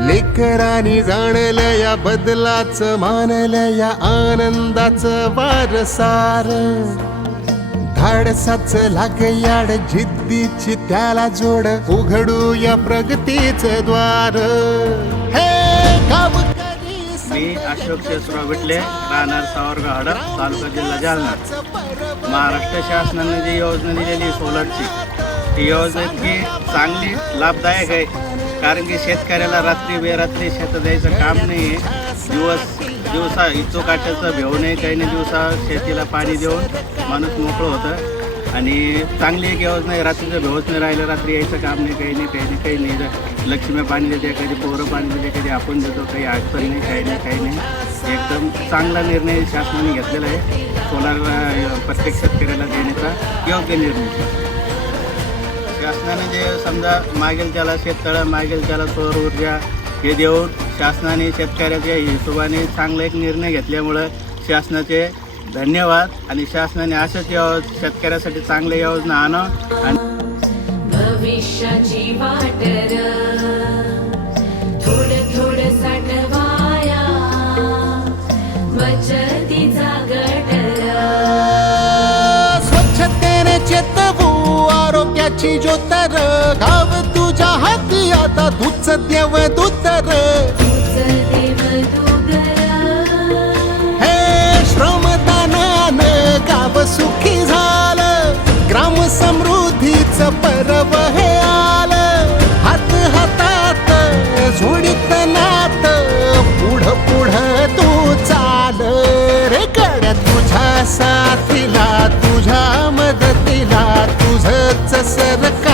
लेकरांनी जाणलं या बदलाचं, मानलं या आनंदाचं वारसार. धाडसाचं लाग याड, जिद्दीची त्याला जोड, उघडू या प्रगतीचं द्वार. हे गावकरी मी अशोक शेषराव विटले, राहणार सावरगाव हडप, तालुका जिल्हा जालना. महाराष्ट्र शासनाने जी योजना दिलेली सोलरची, ती योजना इतकी चांगली लाभदायक आहे. कारण की शेतकऱ्याला रात्री बेरात्री शेतात द्यायचं काम नाही आहे. दिवसा इचो काट्याचं भेव नाही, काही नाही. दिवसा शेतीला पाणी देऊन माणूस मोकळं होतं. आणि चांगली एक योजना आहे. रात्रीचं भेवच नाही राहिलं, रात्री यायचं काम नाही, काही नाही. लक्ष्मी पाणी देते, कधी पोरं पाणी देते, कधी आपण देतो, काही अडचण नाही, काही नाही. एकदम चांगला निर्णय शासनाने घेतलेला आहे. सोलार प्रत्येक शेतकऱ्याला देण्याचा योग्य निर्णय. शासनाने जे समजा मागेल त्याला शेततळं, मागेल त्याला सौर ऊर्जा हे देऊन शासनाने शेतकऱ्याच्या हिशोबाने चांगला एक निर्णय घेतल्यामुळं शासनाचे धन्यवाद. आणि शासनाने अशाच शेतकऱ्यासाठी चांगल्या योजना आणा. आणि भविष्याची वाटर थोडं थोडं साठवाया, बचतीचा गटर. स्वच्छतेने चेतवू आरोग्याची ज्योतर, गाव तुझ्या हाती आता तूच देव दूतर. हे श्रमदानानं गाव सुखी झालं, ग्राम समृद्धीचं पर्व हे आलं. हात हातात जोडीत नात, पुढं पुढं तू चाल रे गड्या. तुझ्या साथीला, तुझ्या मदतीला तुझंच सरकार.